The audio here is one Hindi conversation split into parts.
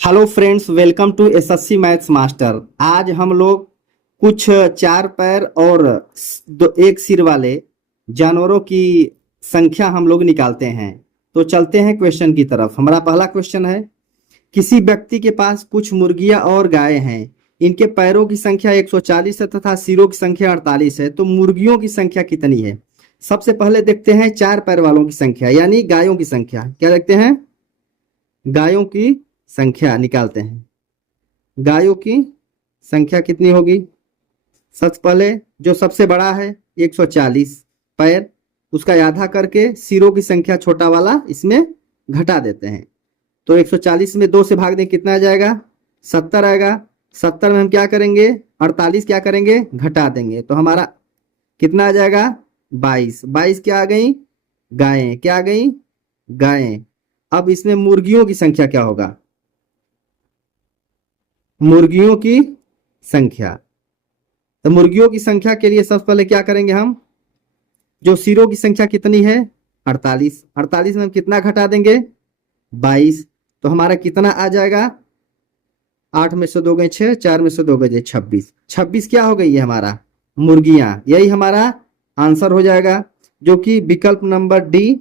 Hello friends, welcome to SSC maths master. आज हम लोग कुछ चार पैर और एक सिर वाले जानवरों की संख्या हम लोग निकालते हैं। तो चलते हैं क्वेश्चन की तरफ। हमारा पहला क्वेश्चन है, किसी व्यक्ति के पास कुछ मुर्गियां और गायें हैं। इनके पैरों की संख्या 140 है तथा सिरों की संख्या 48 है। तो मुर्गियों की संख्या कितनी है? सबसे पहले देखते हैं चार पैर वालों की संख्या यानी गायों की संख्या। क्या देखते हैं? गायों की संख्या निकालते हैं। गायों की संख्या कितनी होगी? सबसे पहले जो सबसे बड़ा है 140 पैर, उसका आधा करके सिरों की संख्या छोटा वाला इसमें घटा देते हैं। तो 140 में 2 से भाग दें, कितना आ जाएगा? 70 आएगा। 70 में हम क्या करेंगे? 48 क्या करेंगे? घटा देंगे। तो हमारा कितना आ जाएगा? 22। 22 क्या आ गई? गायें। क्या आ गई? गायें। अब इसमें मुर्गियों की संख्या क्या होगा? मुर्गियों की संख्या। तो मुर्गियों की संख्या के लिए सबसे पहले क्या करेंगे हम? जो सिरों की संख्या कितनी है? 48। 48 में हम कितना घटा देंगे? 22। तो हमारा कितना आ जाएगा? 8 में से 2 गए 6, 4 में से 2 गए 26। 26 क्या हो गई है हमारा? मुर्गियां। यही हमारा आंसर हो जाएगा, जो कि विकल्प नंबर डी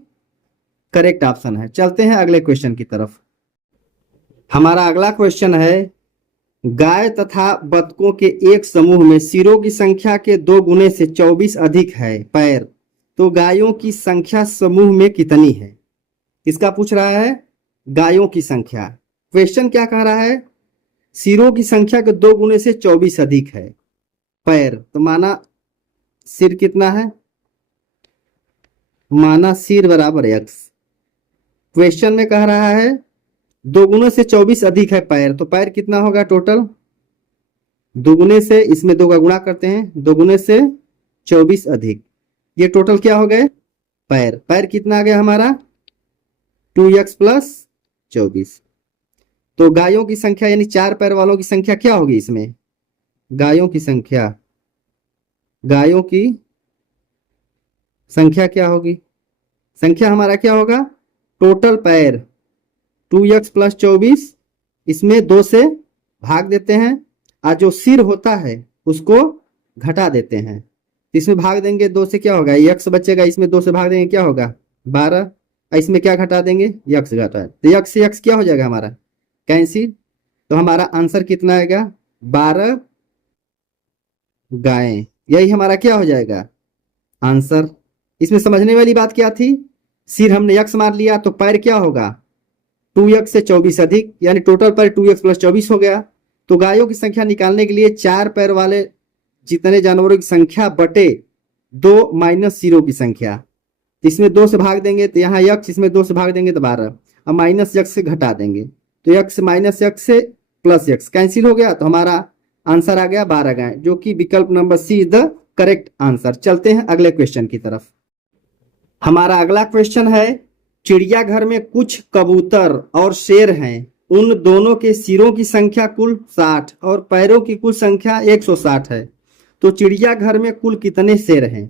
करेक्ट ऑप्शन है। चलते हैं अगले क्वेश्चन की तरफ। हमारा अगला क्वेश्चन है, गाय तथा बतखों के एक समूह में सिरों की संख्या के 2 गुने से 24 अधिक है पैर। तो गायों की संख्या समूह में कितनी है? किसका पूछ रहा है? गायों की संख्या। क्वेश्चन क्या कह रहा है? सिरों की संख्या के 2 गुने से 24 अधिक है पैर। तो माना सिर कितना है? माना सिर बराबर x। क्वेश्चन में कह रहा है 2 गुने से 24 अधिक है पैर, तो पैर कितना होगा टोटल? दुगुने से इसमें 2 का गुणा करते हैं, 2 गुने से 24 अधिक, ये टोटल क्या हो गए? पैर। पैर कितना आ गया हमारा? 2x plus 24। तो गायों की संख्या यानी चार पैर वालों की संख्या क्या होगी इसमें? गायों की संख्या। गायों की संख्या क्या होगी? संख्या हमारा क्या होगा? टोटल पैर 2x प्लस 24, इसमें 2 से भाग देते हैं, और जो सिर होता है उसको घटा देते हैं। इसमें भाग देंगे 2 से, क्या होगा? x बचेगा। इसमें 2 से भाग देंगे, क्या होगा? 12। इसमें क्या घटा देंगे? x घटा। तो x से x क्या हो जाएगा हमारा? कैंसिल। तो हमारा आंसर कितना आएगा? 12 गायें। यही हमारा क्या हो जाएगा? आंसर। इसमें समझने वाली बात क्या थी? सिर हमने x मार लिया, तो पैर क्या होगा? 2x से 24 अधिक, यानी टोटल पैर 2x प्लस 24 हो गया। तो गायों की संख्या निकालने के लिए चार पैर वाले जितने जानवरों की संख्या बटे 2 माइनस सिरों की संख्या। इसमें 2 से भाग देंगे तो यहाँ x, इसमें 2 से भाग देंगे तो 12, अब माइनस x से घटा देंगे, तो x माइनस x से प्लस x कैंसिल हो गया। तो हमारा आंसर आ गया 12 गाय, जो कि विकल्प number C is the correct answer. चलते हैं अगले क्वेश्चन की तरफ। हमारा अगला क्वेश्चन है, चिड़ियाघर में कुछ कबूतर और शेर हैं। उन दोनों के सिरों की संख्या कुल 60 और पैरों की कुल संख्या 160 है। तो चिड़ियाघर में कुल कितने शेर हैं?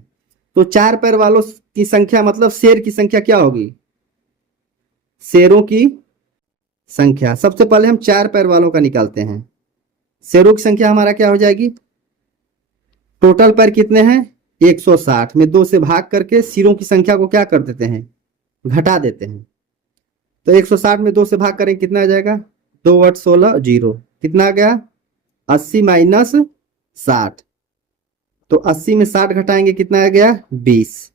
तो चार पैर वालों की संख्या मतलब शेर की संख्या क्या होगी? शेरों की संख्या। सबसे पहले हम चार पैर वालों का निकालते हैं। शेरों की संख्या हमारा क्या हो जाएगी? टोटल पैर कितने हैं? 160 में 2 से भाग करके सिरों की संख्या को क्या कर देते हैं? घटा देते हैं। तो 160 में 2 से भाग करें, कितना आ जाएगा? 2 8 16 0, कितना आ गया? 80 माइनस 60। तो 80 में 60 घटाएंगे, कितना आ गया? 20।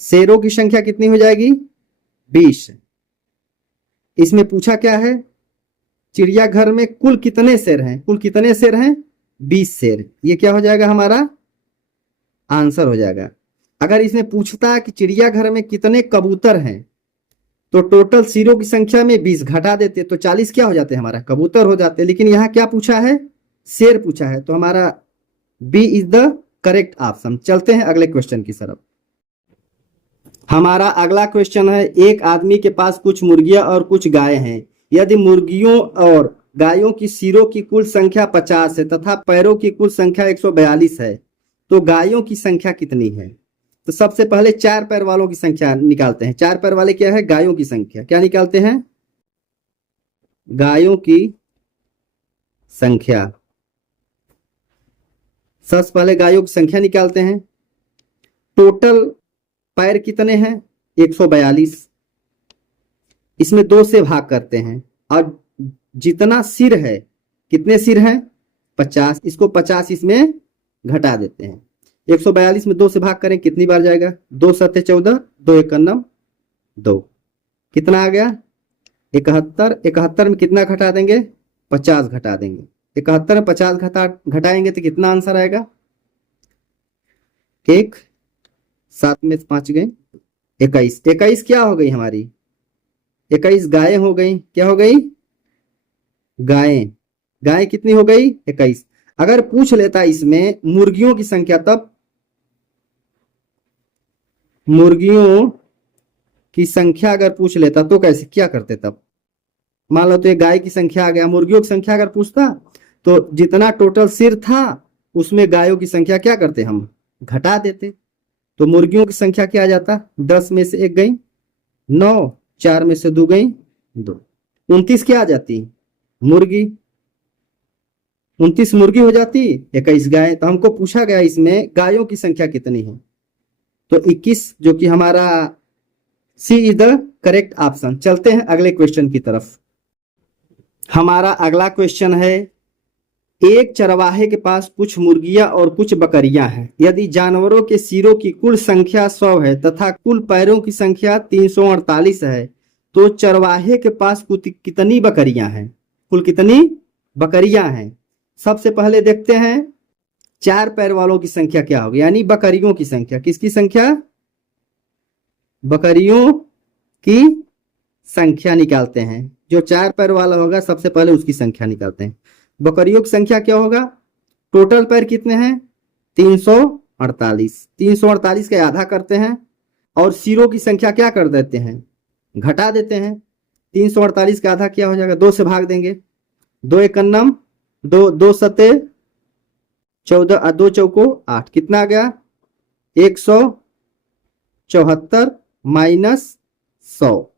शेरों की संख्या कितनी हो जाएगी? 20। इसमें पूछा क्या है? चिड़ियाघर में कुल कितने शेर हैं? कुल कितने शेर हैं? 20 शेर। ये क्या हो जाएगा हमारा? आंसर हो जाएगा। अगर इसमें पूछता है कि चिड़ियाघर में कितने कबूतर हैं, तो टोटल सिरों की संख्या में 20 घटा देते तो 40 क्या हो जाते? हमारा कबूतर हो जाते। लेकिन यहाँ क्या पूछा है? शेर पूछा है। तो हमारा B is the correct option. चलते हैं अगले क्वेश्चन की तरफ। हमारा अगला क्वेश्चन है, एक आदमी के पास कुछ मुर्गियां और कुछ गायें हैं। यदि मुर्गियों और गायों की सिरों की कुल संख्या 50 है तथा पैरों की कुल संख्या 142 है, तो गायों की संख्या कितनी है? तो सबसे पहले चार पैर वालों की संख्या निकालते हैं। चार पैर वाले क्या है? गायों की संख्या। क्या निकालते हैं? गायों की संख्या। सबसे पहले गायों की संख्या निकालते हैं। टोटल पैर कितने हैं? 142। इसमें 2 से भाग करते हैं और जितना सिर है, कितने सिर हैं? 50। इसको 50 इसमें घटा देते हैं। 142 में 2 से भाग करें, कितनी बार जाएगा? 2 सत्ते 14, 2 एक 2। कितना आ गया? 71। 71 में कितना घटा देंगे? 50 घटा देंगे। 71 में 50 घटाएंगे तो कितना आंसर आएगा? 1। 7 में 5 गए 21। 21 क्या हो गई हमारी? 21 गायें हो गई। क्या हो गई? गायें। गायें कितनी हो गई? 21। अगर पूछ लेता इसमें मुर्गियों की संख्या, तब मुर्गियों की संख्या अगर पूछ लेता तो कैसे, क्या करते तब? मान लो तो ये गाय की संख्या आ गया, मुर्गियों की संख्या अगर पूछता तो जितना टोटल सिर था उसमें गायों की संख्या क्या करते हम? घटा देते। तो मुर्गियों की संख्या क्या आ जाता? 10 में से 1 गई 9, 4 में से 2 गई 2, 29 क्या आ जाती? मुर्गी। 29 मुर्गी हो जाती, 21 गाय। तो हमको पूछा गया इसमें गायों की संख्या कितनी है, तो 21, जो कि हमारा सी इज द करेक्ट ऑप्शन। चलते हैं अगले क्वेश्चन की तरफ। हमारा अगला क्वेश्चन है, एक चरवाहे के पास कुछ मुर्गियां और कुछ बकरियां हैं। यदि जानवरों के सिरों की कुल संख्या 100 है तथा कुल पैरों की संख्या 348 है, तो चरवाहे के पास कितनी बकरियां हैं? कुल कितनी बकरियां हैं? सबसे पहले देखते हैं 4 पैर वालों की संख्या क्या होगी, यानी बकरियों की संख्या। किसकी संख्या? बकरियों की संख्या निकालते हैं। जो 4 पैर वाला होगा सबसे पहले उसकी संख्या निकालते हैं। बकरियों की संख्या क्या होगा? टोटल पैर कितने हैं? 348। 348 का आधा करते हैं और सिरों की संख्या क्या कर देते हैं? घटा देते हैं। 348 का आधा क्या हो जाएगा? 2 से भाग देंगे। 2 एक 2, 2 सत्ते 14, 2 चौको 8। कितना आ गया? 174 माइनस 100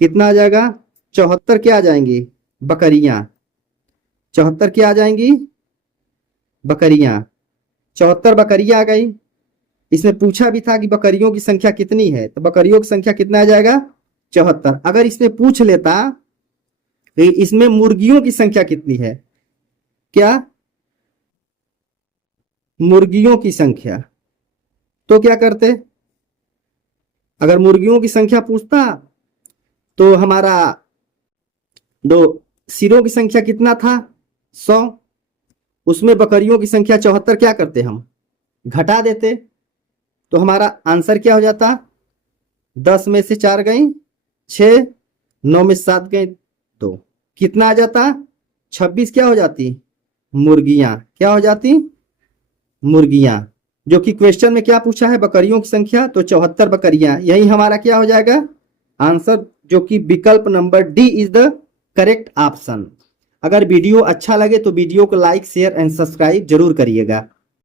कितना आ जाएगा? 74 क्या आ जाएंगी? बकरियां। 74 क्या आ जाएंगी? बकरियां। 74 बकरियां आ गई। इसमें पूछा भी था कि बकरियों की संख्या कितनी है, तो बकरियों की संख्या कितना आ जाएगा? 74। अगर इसमें पूछ लेता कि इसमें मुर्गियों की संख्या कितनी है, क्या? मुर्गियों की संख्या, तो क्या करते? अगर मुर्गियों की संख्या पूछता तो हमारा दो सिरों की संख्या कितना था? 100। उसमें बकरियों की संख्या 74 क्या करते हम? घटा देते। तो हमारा आंसर क्या हो जाता? 10 में से 4 गई 6, 9 में 7 गई 2, कितना आ जाता? 26 क्या हो जाती? मुर्गियां। क्या हो जाती? मुर्गियां। जो कि क्वेश्चन में क्या पूछा है? बकरियों की संख्या, तो 74 बकरियां। यही हमारा क्या हो जाएगा? आंसर, जो कि विकल्प number D is the correct option. अगर वीडियो अच्छा लगे तो वीडियो को लाइक, शेयर एंड सब्सक्राइब जरूर करिएगा।